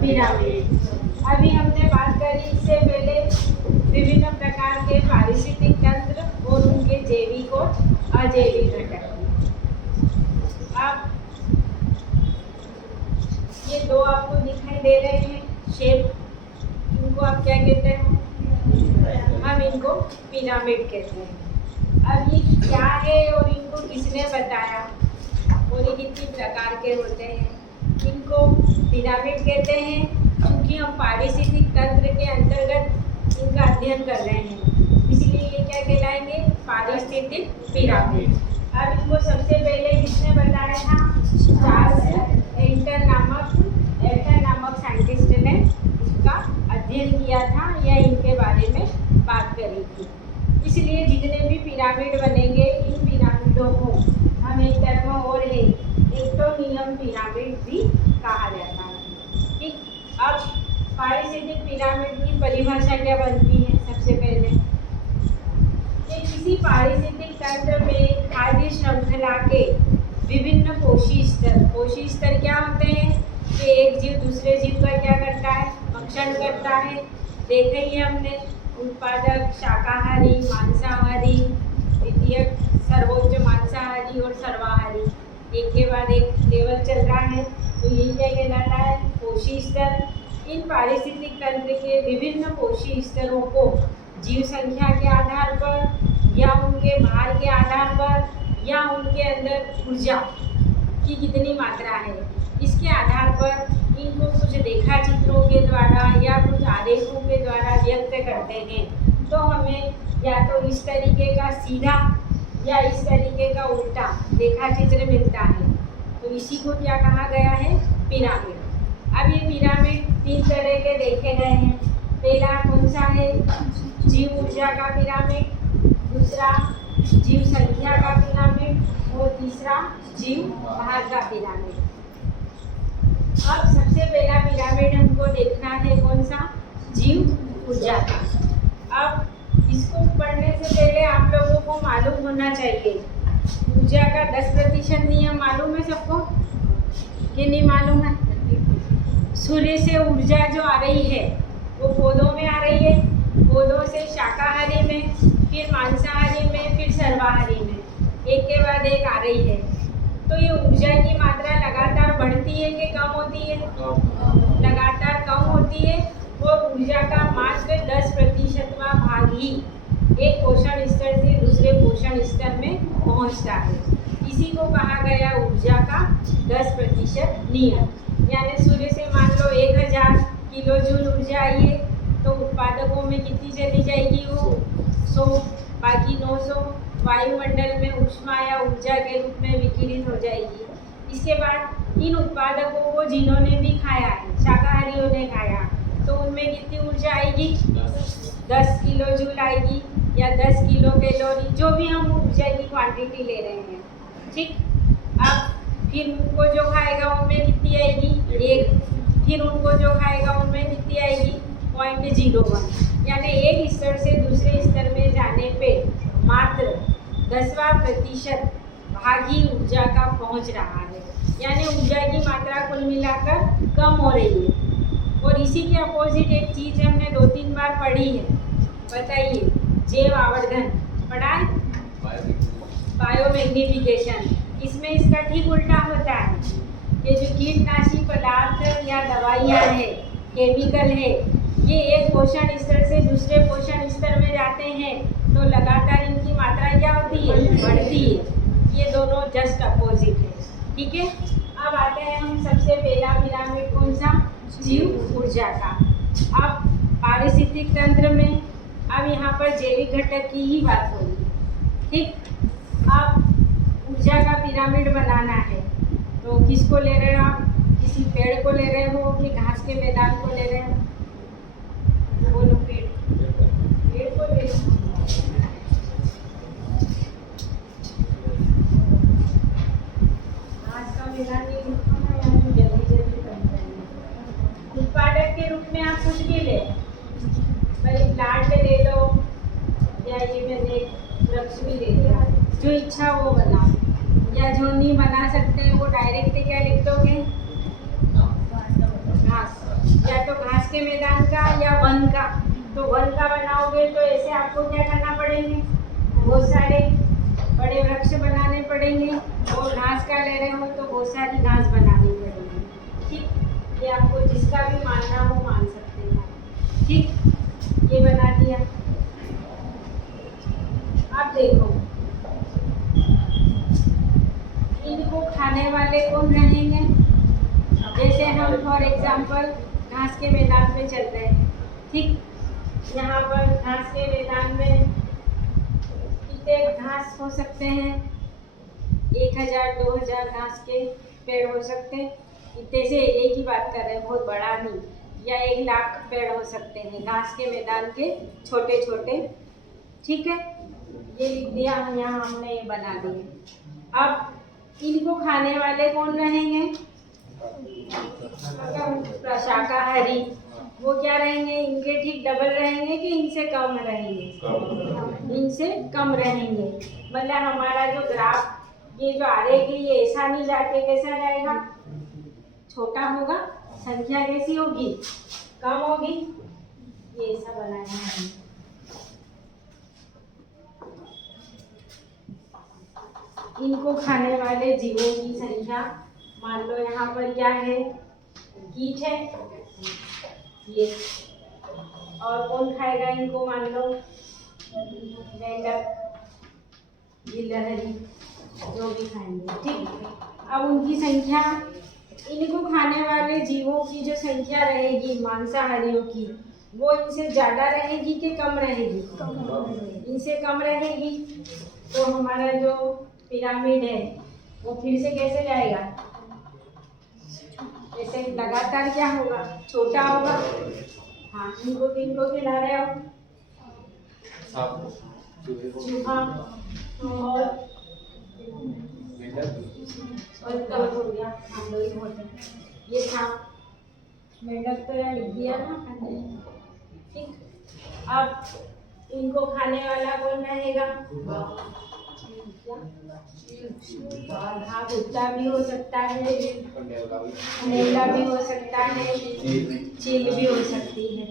Pyramid. अभी हमने बात करी इससे पहले विभिन्न प्रकार के पारिस्थितिक तंत्र और उनके जैविक और अजैविक घटक। अब ये दो आपको दिखाई दे रहे हैं शेप, इनको आप क्या कहते हैं? हम इनको पिरामिड कहते हैं। अब ये क्या है और इनको किसने बताया और ये कितनी प्रकार के होते हैं? इनको पिरामिड कहते हैं क्योंकि हम पारिस्थितिक तंत्र के अंतर्गत इनका अध्ययन कर रहे हैं, इसलिए ये क्या कहलाएंगे? पारिस्थितिक पिरामिड। अब इनको सबसे पहले किसने बताया था? चार्ल्स एल्टन नामक साइंटिस्ट ने इसका अध्ययन किया था या इनके बारे में बात करी थी। इसलिए जितने भी पिरामिड बनेंगे इन पिरामिडों को हम एक टर्म और है एक्टोनियम पिरामिड भी कहा जाता है। ठीक, अब पारिस्थितिक पिरामिड की परिभाषा क्या बनती है? सबसे पहले कि किसी पारिस्थितिक तंत्र में खाद्य श्रृंखला के विभिन्न पोषी स्तर क्या होते हैं कि एक जीव दूसरे जीव का क्या करता है? भक्षण करता है। देखा ही हमने, उत्पादक, शाकाहारी, मांसाहारी, द्वितीयक, सर्वोच्च मांसाहारी और सर्वाहारी, एक के बाद एक लेवल चल रहा है। तो ये क्या कहलाता है? पोषी स्तर। इन पारिस्थितिक तंत्र के विभिन्न पोषी स्तरों को जीव संख्या के आधार पर या उनके भार के आधार पर या उनके अंदर ऊर्जा की कितनी मात्रा है, इसके आधार पर इनको कुछ रेखा चित्रों के द्वारा या कुछ आरेखों के द्वारा व्यक्त करते हैं। तो हमें या तो इस तरीके का सीधा या इस तरीके का उल्टा रेखा चित्र मिलता है। तो इसी को क्या कहा गया है? पिरामिड। अब ये पिरामिड 3 तरह के देखे गए हैं। पहला कौन सा है? जीव ऊर्जा का पिरामिड, दूसरा जीव संख्या का पिरामिड और तीसरा जीव भार का पिरामिड। अब सबसे पहला पिरामिड हमको देखना है कौन सा? जीव ऊर्जा का। अब इसको पढ़ने से पहले आप लोगों को मालूम होना चाहिए ऊर्जा का 10% नियम मालूम है सबको कि नहीं मालूम है? सूर्य से ऊर्जा जो आ रही है वो पौधों में आ रही है, पौधों से शाकाहारी में, फिर मांसाहारी में, फिर सर्वाहारी में, एक के बाद एक आ रही है। तो ये ऊर्जा की मात्रा लगातार बढ़ती है कि कम होती है? लगातार कम होती है और ऊर्जा का मात्र 10%वां भाग ही एक पोषण स्तर से दूसरे पोषण स्तर में पहुंचता है। इसी को कहा गया ऊर्जा का 10% नियम। यानी सूर्य से मान लो 1000 किलो जूल ऊर्जा आई है तो उत्पादकों में कितनी चली जाएगी? वो 100, बाकी 900 वायुमंडल में ऊष्मा या ऊर्जा के रूप में विकिरित हो जाएगी। इसके बाद इन उत्पादकों को जिन्होंने भी खाया है, शाकाहारियों ने खाया, तो उनमें कितनी ऊर्जा आएगी? 10 किलो जूल आएगी या 10 किलो कैलोरी, जो भी हम ऊर्जा की क्वांटिटी ले रहे हैं। ठीक, अब फिर उनको जो खाएगा उनमें कितनी आएगी? 1। फिर उनको जो खाएगा उनमें कितनी आएगी? 0.01। यानी एक स्तर से दूसरे स्तर में जाने पे मात्र 10% भाग ही ऊर्जा का पहुंच रहा है। यानी ऊर्जा की मात्रा कुल मिलाकर कम हो रही है। और इसी के अपोजिट एक चीज़ हमने 2-3 बार पढ़ी है, बताइए? जैव आवर्धन पढ़ा है? बायोमैग्निफिकेशन। इसमें इसका ठीक उल्टा होता है कि जो कीटनाशी पदार्थ या दवाइयाँ हैं, केमिकल है, ये एक पोषण स्तर से दूसरे पोषण स्तर में जाते हैं तो लगातार इनकी मात्रा क्या होती है? बढ़ती है। ये दोनों जस्ट अपोजिट है। ठीक है, अब आते हैं हम सबसे पहला पिरामिड कौन सा? जीव ऊर्जा का। अब पारिस्थितिक तंत्र में अब यहाँ पर जैविक घटक की ही बात होगी। ठीक, अब ऊर्जा का पिरामिड बनाना है तो किसको ले रहे हो आप? किसी पेड़ को ले रहे हो कि घास के मैदान को ले रहे हो? बोलो, पेड़ को ले लो। घास का मैदान नहीं रुकना है, यहाँ पे जल्दी जल्दी बन जाएंगे। उत्पादक के रूप में आप कुछ भी ले, भले प्लांट ले लो या ये मैंने वृक्ष भी ले लिया, जो इच्छा वो बनाओ, या जो नहीं बना सकते वो डायरेक्ट क्या लिख दोगे? घास, या तो घास के मैदान का या वन का। तो वन का बनाओगे तो ऐसे आपको क्या करना पड़ेंगे, बहुत सारे बड़े वृक्ष बनाने पड़ेंगे, और घास का ले रहे हो तो बहुत सारी घास बनानी पड़ेगी। ठीक, ये आपको जिसका भी मानना हो मान सकते हैं। ठीक, ये बना दिया। अब देखो, इनको खाने वाले कौन रहेंगे? जैसे हम फॉर एग्जाम्पल घास के मैदान में चल रहे हैं। ठीक, यहाँ पर घास के मैदान में कितने घास हो सकते हैं? 1000 2000 घास के पेड़ हो सकते हैं। इतने से एक ही बात कर रहे हैं, बहुत बड़ा नहीं। या 1 लाख पेड़ हो सकते हैं घास के मैदान के, छोटे छोटे। ठीक है, ये लिख दिया यहाँ हमने, ये बना दिए। अब इनको खाने वाले कौन रहेंगे? शाकाहारी। वो क्या रहेंगे? इनके ठीक डबल रहेंगे कि इनसे कम रहेंगे? इनसे कम रहेंगे। मतलब हमारा जो ग्राफ, ये जो आरेख है, ये ऐसा नहीं जाके कैसा जाएगा? छोटा होगा। संख्या कैसी होगी? कम होगी। ये ऐसा बनाया है। इनको खाने वाले जीवों की संख्या मान लो यहाँ पर क्या है? कीट है ये। और कौन खाएगा इनको? मान लो मेंढक, गिलहरी, जो भी खाएंगे। ठीक, अब उनकी संख्या, इनको खाने वाले जीवों की जो संख्या रहेगी मांसाहारियों की, वो इनसे ज़्यादा रहेगी कि कम रहेगी? इनसे कम रहेगी। तो हमारा जो पिरामिड है वो फिर से कैसे जाएगा? ऐसे लगातार क्या होगा? छोटा होगा। हाँ, इनको किनको खिला रहे हो? चूहा और कब हो गया? हम लोग ही होते हैं। ये सांप, मेंढक तो यार लिख दिया ना। ठीक, अब इनको खाने वाला कौन रहेगा? हाँ, कुत्ता भी हो सकता है, नेवला भी हो सकता है, चील भी हो सकती है।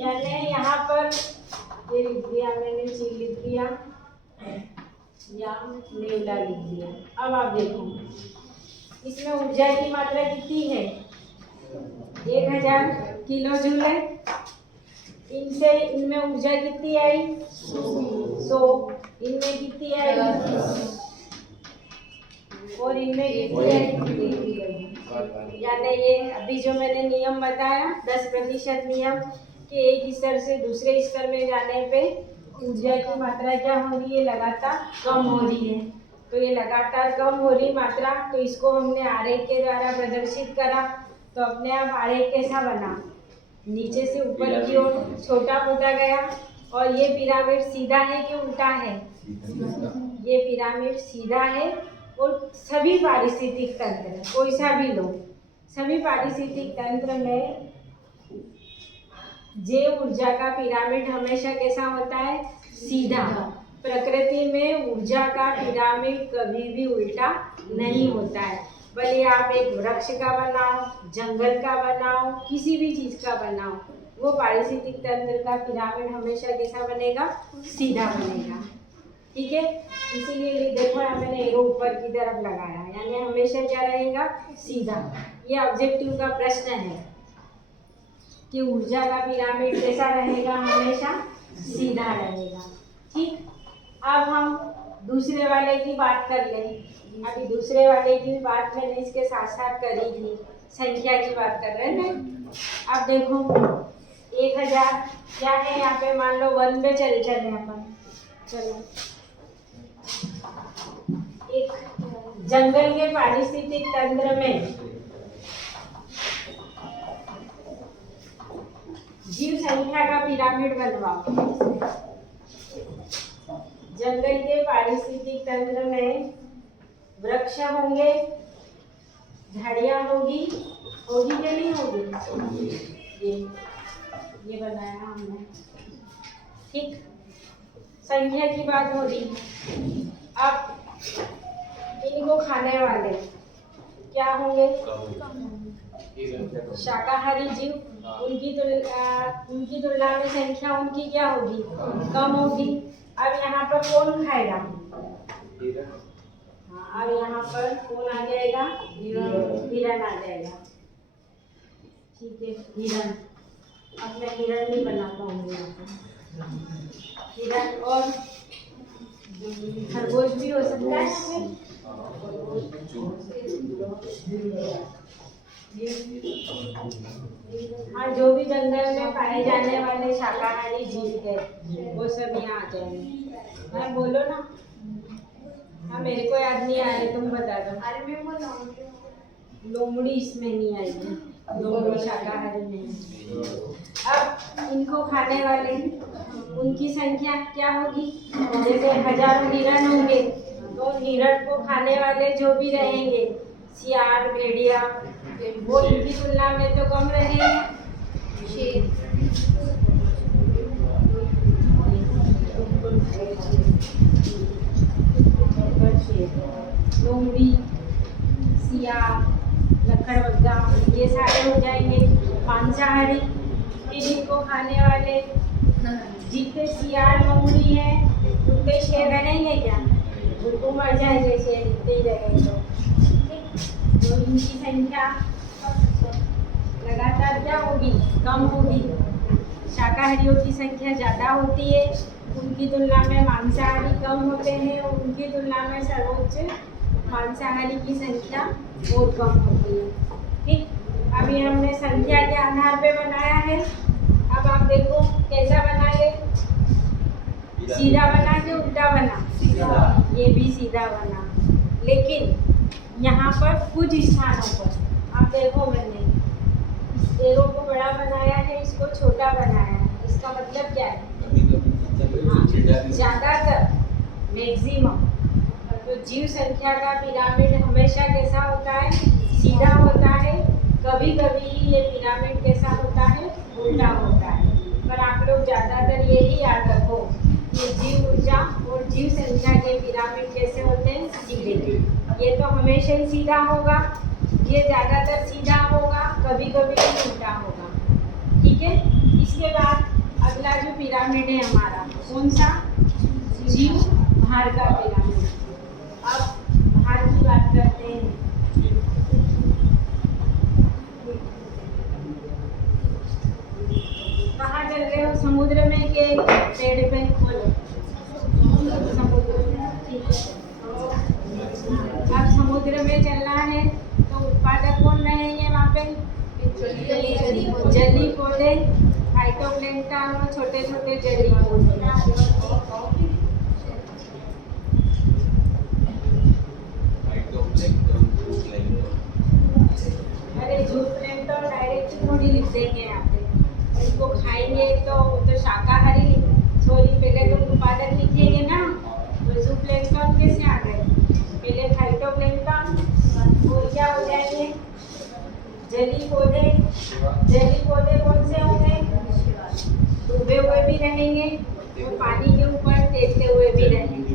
यानी यहाँ पर ये लिख दिया मैंने, चील लिख दिया या नेवला लिख दिया। अब आप देखो, इसमें ऊर्जा की मात्रा कितनी है? 1000 किलो जूल है। इनसे इनमें ऊर्जा कितनी आई? 100। इनमें कितनी आई? और इनमें कितनी आई? यानी ये अभी जो मैंने नियम बताया, 10% नियम, कि एक स्तर से दूसरे स्तर में जाने पे ऊर्जा की मात्रा क्या हो रही है? लगातार कम हो रही है। तो ये लगातार कम हो रही मात्रा, तो इसको हमने आरेख के द्वारा प्रदर्शित करा। तो अपने आप आरेख कैसा बना? नीचे से ऊपर की ओर छोटा होता गया। और ये पिरामिड सीधा है कि उल्टा है? ये पिरामिड सीधा है। और सभी पारिस्थितिक तंत्र, कोई सा भी लो, सभी पारिस्थितिक तंत्र में जैव ऊर्जा का पिरामिड हमेशा कैसा होता है? सीधा। प्रकृति में ऊर्जा का पिरामिड कभी भी उल्टा नहीं होता है। भले आप एक वृक्ष का बनाओ, जंगल का बनाओ, किसी भी चीज का बनाओ, वो पारिस्थितिक तंत्र का पिरामिड हमेशा कैसा बनेगा? सीधा बनेगा। ठीक है, इसीलिए देखो यहाँ मैंने एरो ऊपर की तरफ लगाया, यानी हमेशा क्या रहेगा? सीधा। ये ऑब्जेक्टिव का प्रश्न है कि ऊर्जा का पिरामिड कैसा रहेगा? हमेशा सीधा रहेगा। ठीक, अब हम दूसरे वाले की बात कर लें। अभी दूसरे वाले की बात मैंने इसके साथ साथ करी थी, संख्या की बात कर रहे हैं। अब देखो 1000 क्या है यहाँ पे? मान लो 1 पे चले अपन। चलो, एक जंगल के पारिस्थितिक तंत्र में जीव संख्या का पिरामिड बनवाओ। जंगल के पारिस्थितिक तंत्र में वृक्ष होंगे, झाड़ियाँ होगी कि नहीं होगी? ये बनाया हमने। ठीक, संख्या की बात हो रही। अब इनको खाने वाले क्या होंगे? शाकाहारी जीव, उनकी तुलना में संख्या उनकी क्या होगी, कम होगी। अब यहाँ पर कौन खाएगा, हाँ अब यहाँ पर कौन आ जाएगा, हिरण आ जाएगा। ठीक है, हिरण, अब मैं हिरण नहीं बना पाऊंगी यहाँ पर। हिरण और खरगोश भी हो सकता है। हाँ, जो भी जंगल में पाए जाने वाले शाकाहारी जीव है वो सब यहाँ आ जाएंगे। हाँ बोलो ना, हाँ मेरे को याद नहीं आ रहा, तुम बता दो। अरे मैं वो लोमड़ी इसमें नहीं आएगी, लोमड़ी शाकाहारी नहीं। अब इनको खाने वाले उनकी संख्या क्या होगी, जैसे हजारों हिरण होंगे तो हिरण को खाने वाले जो भी रहेंगे, सियार, भेड़िया, वो इनकी तुलना में तो कम रहेंगे। शेर, लोमड़ी, सियार, लकड़बग्गा, ये सारे हो जाएंगे मांसाहारी। फिर इनको खाने वाले जितने सियार, लोमड़ी हैं उतने शेर रहेंगे क्या, उनको मर जाएंगे शेर, इतने ही रहेंगे। तो इनकी संख्या लगातार क्या होगी, कम होगी। शाकाहारियों की संख्या ज़्यादा होती है, उनकी तुलना में मांसाहारी कम होते हैं, और उनकी तुलना में सर्वोच्च मांसाहारी की संख्या बहुत कम होती है। ठीक, अभी हमने संख्या के आधार पे बनाया है। अब आप देखो कैसा बना, ये सीधा बना कि उल्टा बना, ये भी सीधा बना। लेकिन यहाँ पर कुछ स्थानों पर आप देखो, मैंने इस एरो को बड़ा बनाया है, इसको छोटा बनाया है। इसका मतलब क्या है, ज़्यादातर, मैक्सिमम, तो जीव संख्या का पिरामिड हमेशा कैसा होता है, सीधा होता है। कभी कभी ये पिरामिड कैसा होता है, उल्टा होता है। पर आप लोग ज़्यादातर यही याद रखो, ये जीव ऊर्जा और जीव संख्या के पिरामिड कैसे होते हैं, सीधे। ये तो हमेशा ही सीधा होगा, ये ज़्यादातर सीधा होगा, कभी कभी उल्टा होगा। ठीक है, इसके बाद अगला जो पिरामिड है हमारा, कौन सा, जीव भार का पिरामिड। अब भार की बात करते हैं। कहाँ चल रहे हो, समुद्र में के पेड़ पे, खोलो समुद्र में। ठीक है, अब समुद्र में चलना है तो उत्पादक कौन रहेंगे वहाँ पे, जलीय पौधे, फाइटोप्लैंक्टन और छोटे छोटे जलीय पौधे। अरे जूप्लैंक्टन डायरेक्ट थोड़ी लिख देंगे यहाँ पे, इसको खाएंगे तो शाकाहारी, सॉरी पहले तो उत्पादक लिखेंगे ना, तो जूप्लैंक्टन कैसे आ गए, पहले फाइटोप्लैंक्टन और क्या हो जाएंगे, जलीय पौधे। जलीय पौधे कौन से होंगे, डूबे हुए भी रहेंगे और पानी के ऊपर तैरते हुए भी रहेंगे।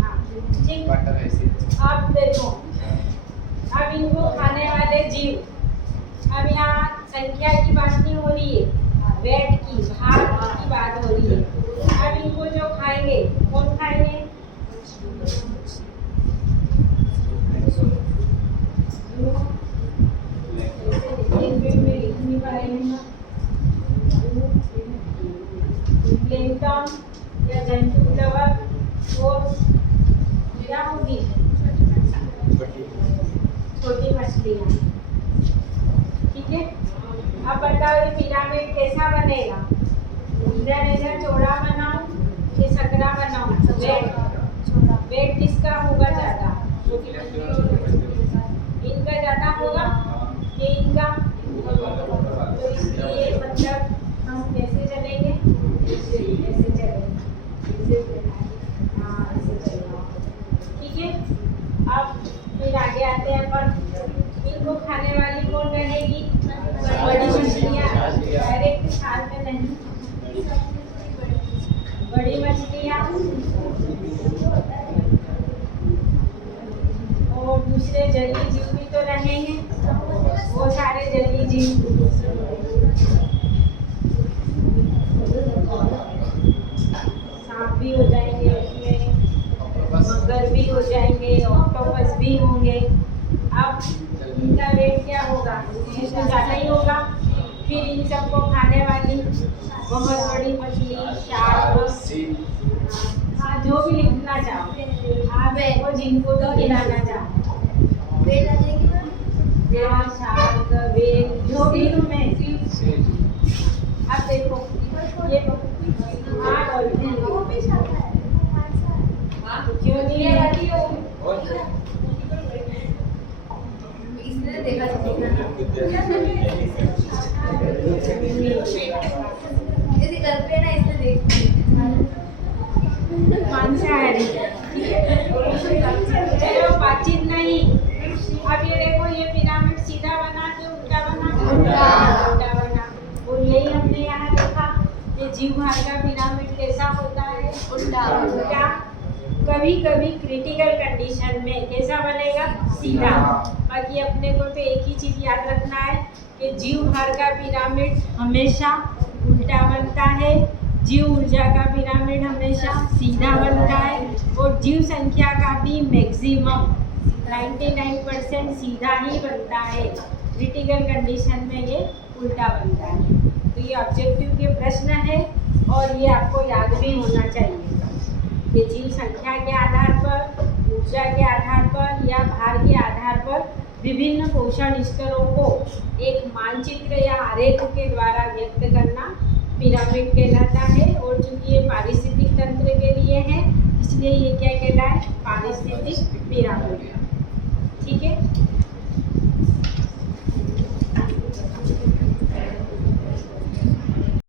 हाँ ठीक, अब देखो, अब इनको खाने वाले जीव, अब यहाँ संख्या की बात नहीं हो रही है, वेट की, भार की बात हो रही है। अब इनको जो खाएंगे, कौन खाएंगे, प्लैंक्टन या जंतु प्लवक और क्या होगी, छोटी मछलियाँ। ठीक है, अब बताओ ये पिरामिड कैसा बनेगा, इधर इधर चौड़ा बनाओ कि सकरा बनाओ, वेट किसका होगा ज़्यादा, इनका ज़्यादा होगा कि इनका, तो इसलिए मतलब हम कैसे चलेंगे, ऐसे चलेंगे, हाँ ऐसे चलेंगे। ठीक है, अब फिर आगे आते हैं अपन, इनको खाने वाली कौन रहेगी, बड़ी मछलियाँ, डायरेक्ट खाल में नहीं, बड़ी मछलियाँ और दूसरे जलीय जीव भी तो रहेंगे। वो सारे जलीय जीव सांप भी हो जाएंगे उसमें, मगर भी हो जाएंगे, ऑक्टोपस भी होंगे। अब इनका वेट क्या होगा, इसमें ज़्यादा ही होगा। फिर इन सबको खाने वाली बहुत बड़ी मछली, शार्क, हाँ जो भी लिखना चाहो आप, वो जिनको तो गिनाना चाहो, हाँ शार्क, वेल, जो भी तुम्हें। अब देखो ये हाँ डॉल्फिन, क्यों नहीं है? इसने देखा इसी घर पे ना, इसने देख मांसाहारी। चलो बातचीत नहीं। अब ये देखो, ये पिरामिड सीधा बना कि उल्टा बना? उल्टा बना। और यही हमने यहाँ देखा कि जीव भार का पिरामिड कैसा होता है? उल्टा। कभी कभी क्रिटिकल कंडीशन में कैसा बनेगा? सीधा। बाकी अपने को तो एक ही चीज़ याद रखना है कि जीव भार का पिरामिड हमेशा उल्टा बनता है, जीव ऊर्जा का पिरामिड हमेशा सीधा बनता है, और जीव संख्या का भी मैक्सिमम 99% सीधा ही बनता है। क्रिटिकल कंडीशन में ये उल्टा बनता है। तो ये ऑब्जेक्टिव के प्रश्न है, और ये आपको याद भी होना चाहिए कि जीव संख्या के आधार पर, ऊर्जा के आधार पर या भार के आधार पर विभिन्न पोषण स्तरों को एक मानचित्र या आरेख के द्वारा व्यक्त करना पिरामिड कहलाता है। और चूंकि ये पारिस्थितिक तंत्र के लिए है, इसलिए ये क्या कहलाए? पारिस्थितिक पिरामिड। ठीक है।